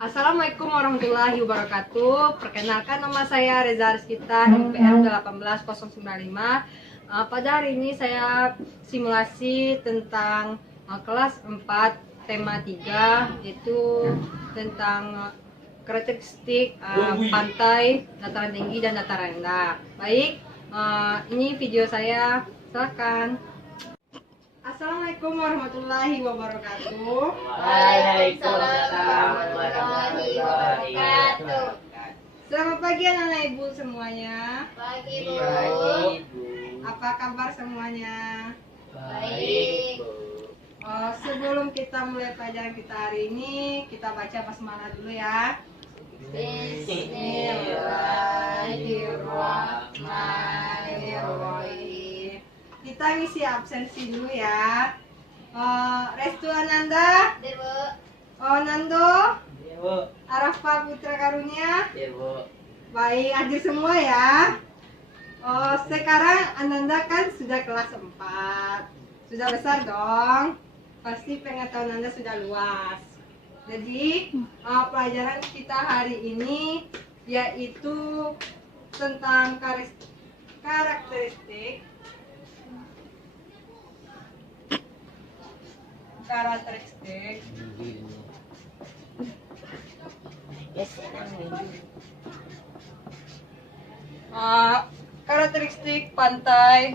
Assalamualaikum warahmatullahi wabarakatuh. Perkenalkan, nama saya Reza Rizkita, NPM 18095. Pada hari ini saya simulasi tentang kelas 4 tema 3, yaitu tentang karakteristik pantai, dataran tinggi dan dataran rendah. Baik, ini video saya, silakan. Assalamualaikum warahmatullahi wabarakatuh. Waalaikumsalam warahmatullahi wabarakatuh. Selamat pagi anak-anak ibu semuanya. Pagi Bu. Apa kabar semuanya? Baik. Sebelum kita mulai pelajaran kita hari ini, kita baca basmalah dulu ya. Bismillahirrahmanirrahim. Kita ngisi absensi dulu ya. Restu Ananda, Nando, Arafa Putra Karunia. Baik, hadir semua ya. Sekarang Ananda kan sudah kelas 4. Sudah besar dong. Pasti pengetahuan Anda sudah luas. Jadi, pelajaran kita hari ini yaitu tentang karakteristik karakteristik pantai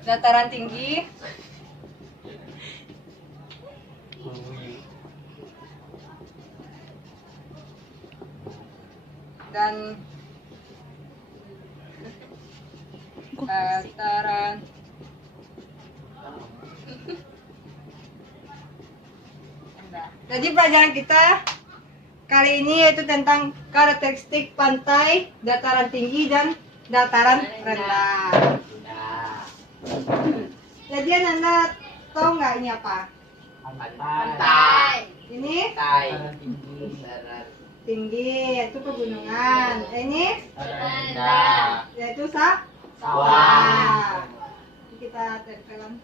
dataran tinggi dan dataran rendah. Jadi pelajaran kita kali ini yaitu tentang karakteristik pantai, dataran tinggi dan dataran rendah. Jadi Anda tahu nggak ini apa? Pantai. Ini tinggi, yaitu pegunungan. Ini Rendah. yaitu Sawah. Kita tempelkan.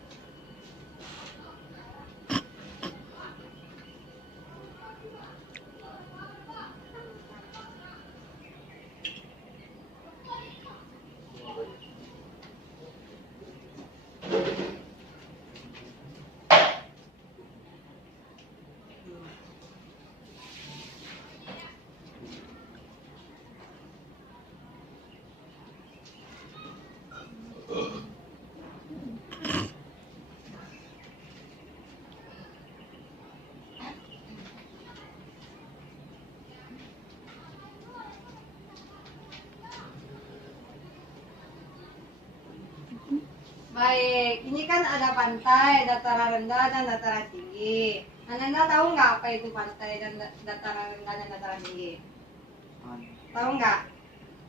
Baik, ini kan ada pantai, dataran rendah dan dataran tinggi. Anda tahu nggak apa itu pantai dan dataran rendah dan dataran tinggi? Tahu nggak?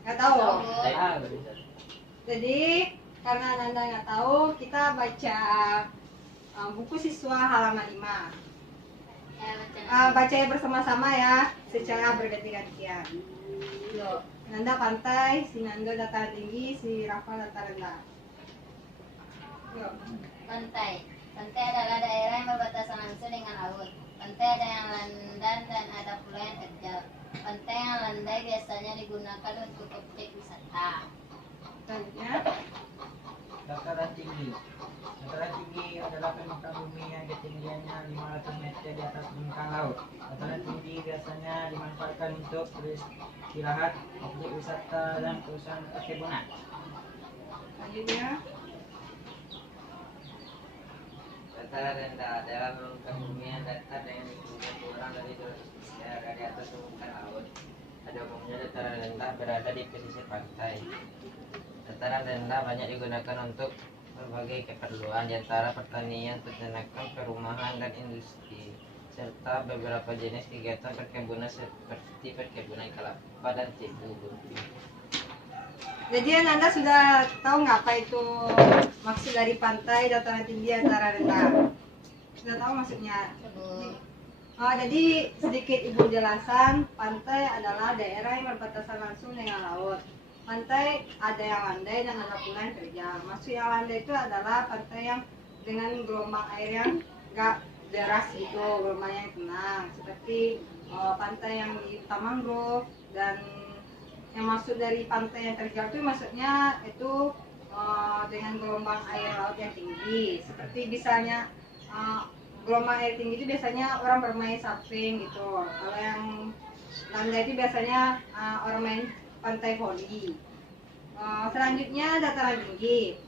Nggak tahu. Jadi karena Anda nggak tahu, kita baca buku siswa halaman 5. Bacanya bersama-sama ya, secara berganti-gantian. Nanda pantai, si Nando dataran tinggi, si Rafa dataran rendah. Pantai. Pantai adalah daerah yang berbatasan langsung dengan laut. Pantai ada yang landai dan ada pula yang terjal. Pantai yang landai biasanya digunakan untuk objek wisata. Selanjutnya, Dataran tinggi. Dataran tinggi adalah permukaan bumi yang ketinggiannya 500 meter di atas permukaan laut. Dataran tinggi biasanya dimanfaatkan untuk beristirahat, objek wisata, dan perusahaan perkebunan. selanjutnya, Dataran rendah adalah permukaan bumi yang datar dan yang ketinggian kurang dari 200 meter dari atas permukaan laut. Pada umumnya dataran rendah berada di pesisir pantai. Dataran rendah banyak digunakan untuk berbagai keperluan, di antara pertanian, peternakan, perumahan, dan industri, serta beberapa jenis kegiatan perkebunan seperti perkebunan kelapa dan tebu. jadi Anda sudah tahu nggak apa itu maksud dari pantai, dataran tinggi, dataran rendah? Sudah tahu maksudnya? Jadi sedikit ibu jelasan, pantai adalah daerah yang berbatasan langsung dengan laut. pantai ada yang landai dan ada pula yang terjal. Maksud yang landai itu adalah pantai yang dengan gelombang air yang enggak deras gitu, gelombangnya yang tenang. Seperti pantai yang di hutan mangrove, dan yang masuk dari pantai yang terjal itu maksudnya itu dengan gelombang air laut yang tinggi. Seperti misalnya gelombang air tinggi itu biasanya orang bermain surfing gitu. Kalau yang landai itu biasanya orang main pantai voli. Selanjutnya dataran tinggi.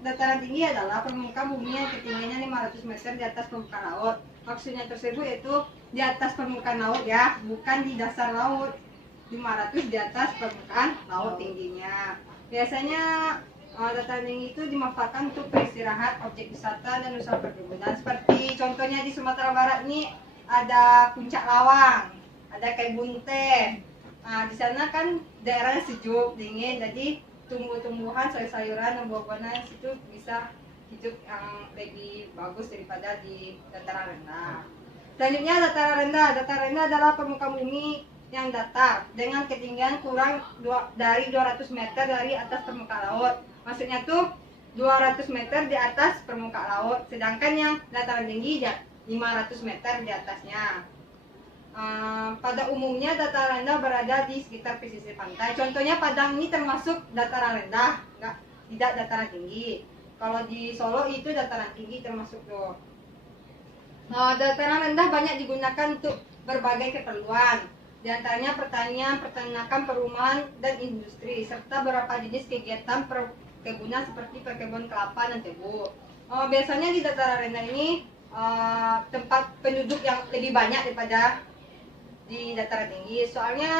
Dataran tinggi adalah permukaan bumi yang ketinggiannya 500 meter di atas permukaan laut. Maksudnya tersebut yaitu di atas permukaan laut ya, bukan di dasar laut. 500 di atas permukaan laut tingginya. Biasanya dataran tinggi itu dimanfaatkan untuk beristirahat, objek wisata, dan usaha perkebunan. Seperti contohnya di Sumatera Barat ini ada Puncak Lawang, ada Kebun Teh. Nah, di sana kan daerahnya sejuk, dingin, jadi tumbuh-tumbuhan, sayur-sayuran, dan buah-buahan situ bisa hidup yang lebih bagus daripada di dataran rendah. Selanjutnya dataran rendah. Dataran rendah adalah permukaan bumi yang datar dengan ketinggian kurang dari 200 meter dari atas permukaan laut. Maksudnya tuh 200 meter di atas permukaan laut, sedangkan yang dataran tinggi 500 meter di atasnya. Pada umumnya dataran rendah berada di sekitar pesisir pantai. Contohnya Padang ini termasuk dataran rendah, tidak dataran tinggi. Kalau di Solo itu dataran tinggi termasuk tuh. Dataran rendah banyak digunakan untuk berbagai keperluan, di antaranya pertanian, peternakan, perumahan, dan industri, serta beberapa jenis kegiatan perkebunan seperti perkebunan kelapa dan tebu. Biasanya di dataran rendah ini tempat penduduk yang lebih banyak daripada di dataran tinggi. Soalnya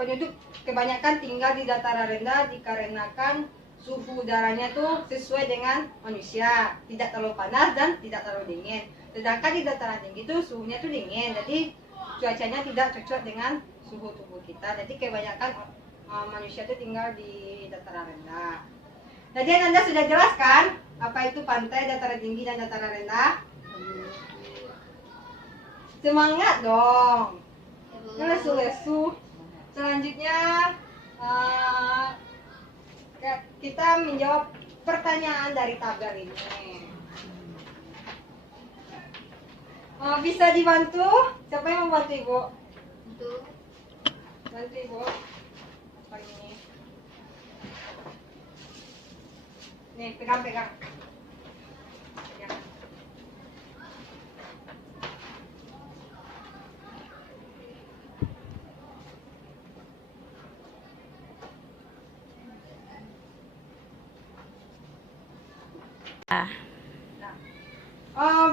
penduduk kebanyakan tinggal di dataran rendah dikarenakan suhu udaranya tuh sesuai dengan manusia, tidak terlalu panas dan tidak terlalu dingin. Sedangkan di dataran tinggi tuh suhunya tuh dingin, jadi cuacanya tidak cocok dengan suhu tubuh kita. Jadi kebanyakan manusia tuh tinggal di dataran rendah. Jadi Anda sudah jelaskan apa itu pantai, dataran tinggi, dan dataran rendah? Semangat dong. Lesu-lesu. Selanjutnya kita menjawab pertanyaan dari tabel ini. Bisa dibantu? Siapa yang membantu Ibu? Bantu Ibu. Apa ini? Nih, pegang. Pegang.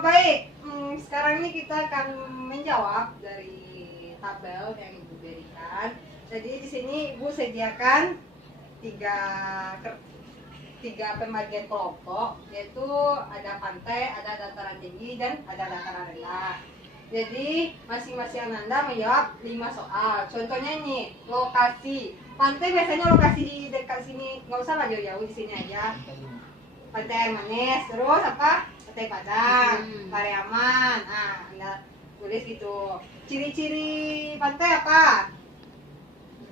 Baik, sekarang ini kita akan menjawab dari tabel yang Ibu berikan. Jadi di sini Ibu sediakan tiga pembagian kelompok, yaitu ada pantai, ada dataran tinggi, dan ada dataran rendah. Jadi masing-masing Anda menjawab 5 soal. Contohnya ini lokasi pantai, biasanya lokasi di dekat sini, nggak usah lah jauh-jauh, di sini aja. Pantai Air Manis, terus apa? Pantai Padang, Pariaman. Anda tulis gitu. Ciri-ciri pantai apa?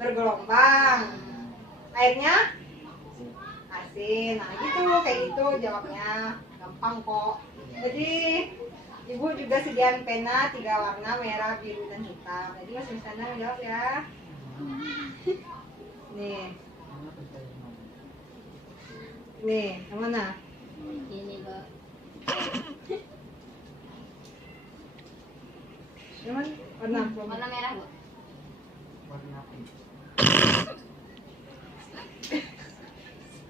Bergelombang. Airnya asin. Nah, gitu, kayak gitu jawabnya. Gampang kok. Jadi Ibu juga sediakan pena 3 warna, merah, biru, dan hitam. Jadi masih bisa jawab ya. Nih. Nih, yang mana? Ini loh. Yang mana? Warna Warna merah, Bu. Warna pink.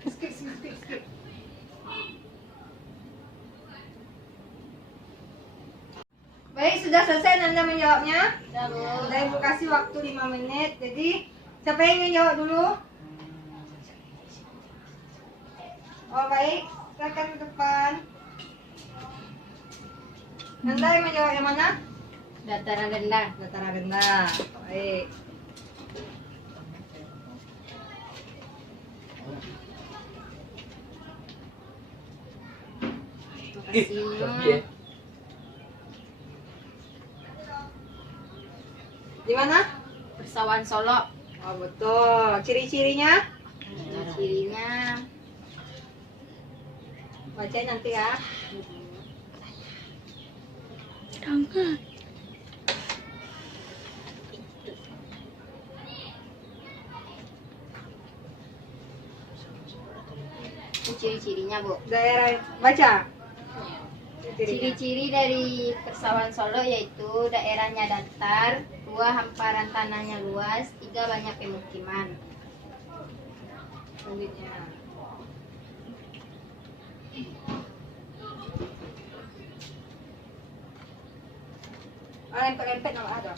Skip. Baik, sudah selesai Anda menjawabnya? Sudah, Bu. Udah Ibu kasih waktu 5 menit. Jadi, siapa yang ingin jawab dulu? Oh, baik. Silakan ke depan. Anda yang menjawab yang mana? Dataran rendah. Dataran rendah. Baik. Makasih. Di mana? Persawahan Solo. Oh betul. Ciri-cirinya? Ciri-cirinya Bacain nanti ya. ciri-cirinya Bu. Daerah baca. Ciri-cirinya. Ciri-ciri dari Persawahan Solo yaitu daerahnya datar, 2 hamparan tanahnya luas, 3 banyak pemukiman. Selanjutnya. Lempet-lempet nggak ada.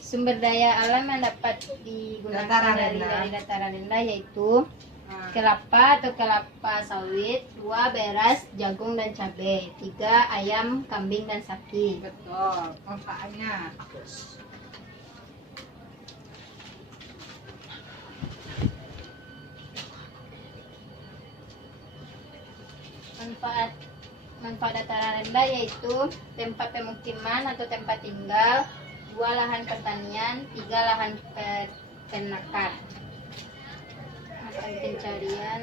Sumber daya alam yang dapat digunakan Dataran dari rendah. dataran rendah yaitu Nah, kelapa atau kelapa sawit, 2 beras, jagung dan cabai, 3 ayam, kambing dan sapi. betul. Manfaatnya. Manfaat manfaat dataran rendah yaitu tempat pemukiman atau tempat tinggal, 2 lahan pertanian, 3 lahan peternakan. Mata pencarian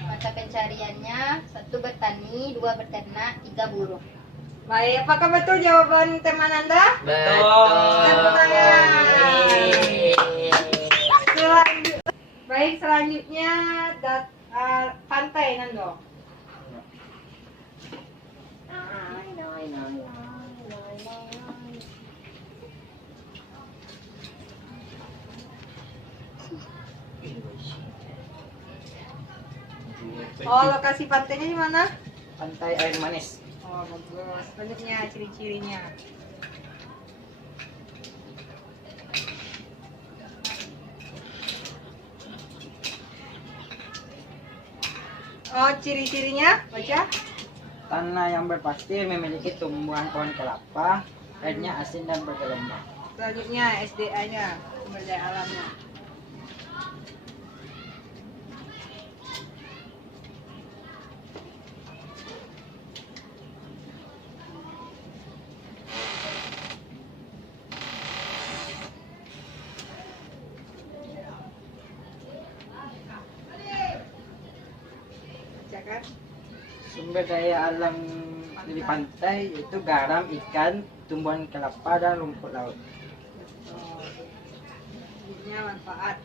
mata pencariannya 1 bertani, 2 beternak, 3 buruh. Baik, apakah betul jawaban teman Anda? Tepuk tangan. Baik, selanjutnya pantai Nando. Oh, lokasi pantainya di mana? Pantai air manis. Oh, bagus. Selanjutnya ciri-cirinya. Oh, ciri-cirinya baca. Tanah yang berpasir memiliki tumbuhan pohon kelapa, airnya asin dan bergelombang. Selanjutnya SDA-nya, sumber daya alamnya. Bacakan. Sumber daya alam di pantai itu garam, ikan, tumbuhan kelapa, dan rumput laut. Betul. Selanjutnya manfaat.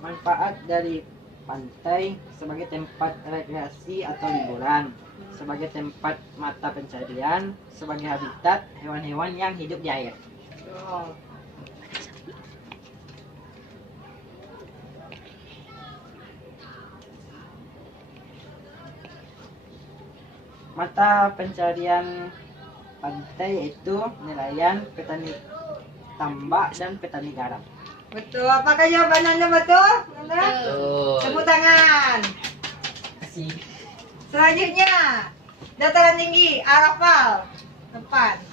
Manfaat dari pantai sebagai tempat rekreasi atau liburan, sebagai tempat mata pencarian, sebagai habitat hewan-hewan yang hidup di air. Betul. Mata pencarian pantai itu nelayan, petani tambak, dan petani garam. Betul. Apakah jawaban Anda betul? Anda? Betul. Tepuk tangan. Kasih. Selanjutnya, dataran tinggi, Arafal, tempat.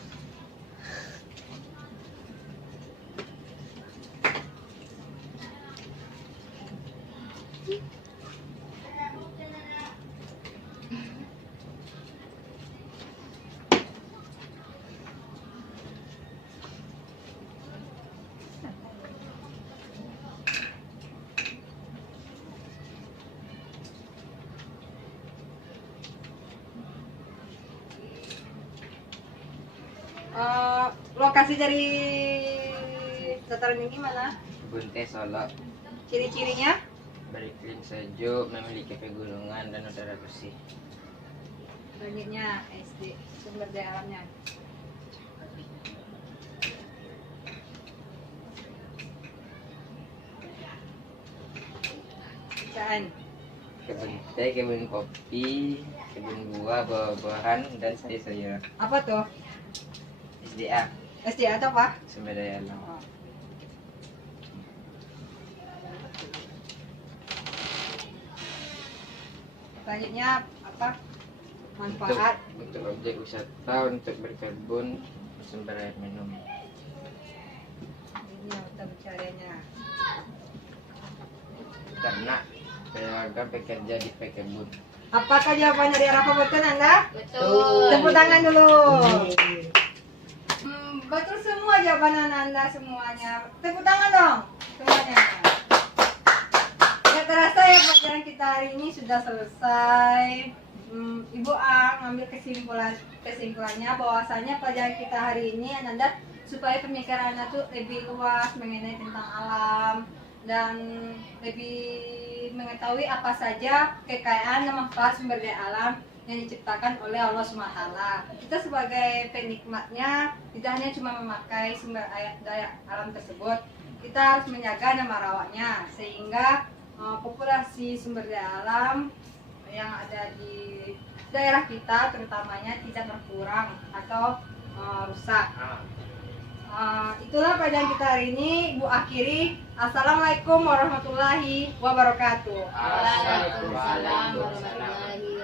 Lokasi dari dataran tinggi mana? Kebun teh Solo Ciri-cirinya? beriklim sejuk, memiliki pegunungan dan udara bersih. Selanjutnya SD, sumber daya alamnya. Bacaan. Kebun teh, kebun kopi, kebun buah, buah-buahan, dan sayur-sayuran. Apa tuh? SDA, SD atau apa? sumber daya alam. Oh. Selanjutnya apa? Manfaat. Untuk objek wisata, untuk berkebun, sumber air minum. Ini yang kita bicaranya. Karena keluarga bekerja di Pekebun. Apakah jawabannya di Arafah betul Anda? Betul. Tepuk tangan dulu. Betul semua jawaban Anda semuanya. Tepuk tangan dong semuanya. Gak terasa ya pelajaran kita hari ini sudah selesai. Ibu Ang ambil kesimpulannya bahwasanya pelajaran kita hari ini Anda supaya pemikiran Anda tuh lebih luas mengenai tentang alam dan lebih mengetahui apa saja kekayaan dan manfaat sumber daya alam yang diciptakan oleh Allah SWT. Kita sebagai penikmatnya tidak hanya cuma memakai sumber daya alam tersebut, kita harus menjaga dan merawatnya sehingga populasi sumber daya alam yang ada di daerah kita terutamanya tidak berkurang atau rusak. Itulah pelajaran kita hari ini. Bu akhiri. Assalamualaikum warahmatullahi wabarakatuh. Waalaikumsalam warahmatullahi